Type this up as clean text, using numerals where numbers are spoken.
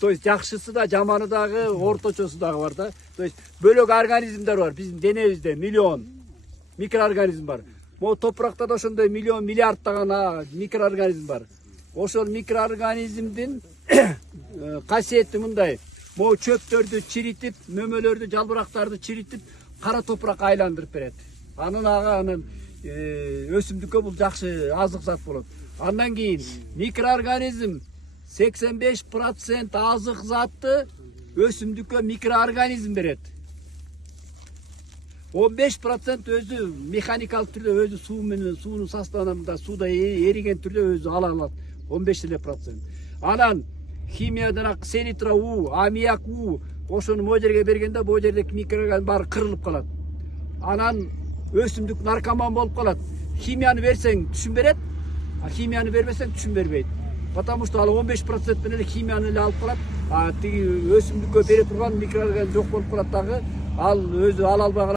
То есть жакшысы да, жаманы дагы, орточосу дагы бар да. То есть бөлөк организмдер бар. Биздин денебизде миллион микроорганизм бар. Могу топуракта да ошондой миллион миллиарддаган микроорганизм бар. Ошол микроорганизмдин касиети мындай. Могу чөптөрдү чиритип, мөмөлөрдү, жалбырактарды чиритип, кара топуракка айландырып берет. Анын өсүмдүккө бул жакшы азык зат болот. Андан кийин микроорганизм 85% азык затты өсүмдүккө микроорганизм берет. 15% өзү механикалык түрдө өзү суу менен суунун составында сууда эриген түрдө өзү ала алат. 15%. Анан химиядан селитра уу, аммиак уу, ошону могу жерге бергенде бул жердеги микроорганизм баары кырылып калат. Анан өсүмдүк наркоман болуп калат. Химияны берсең түшүн берет, а химияны бербесең түшүн бербейт. Потому что ал 15% менен химияны эле алып калат, а тиги өсүмдүккө бере турган микроорганизм жок болуп калат дагы, ал өзү ала албаган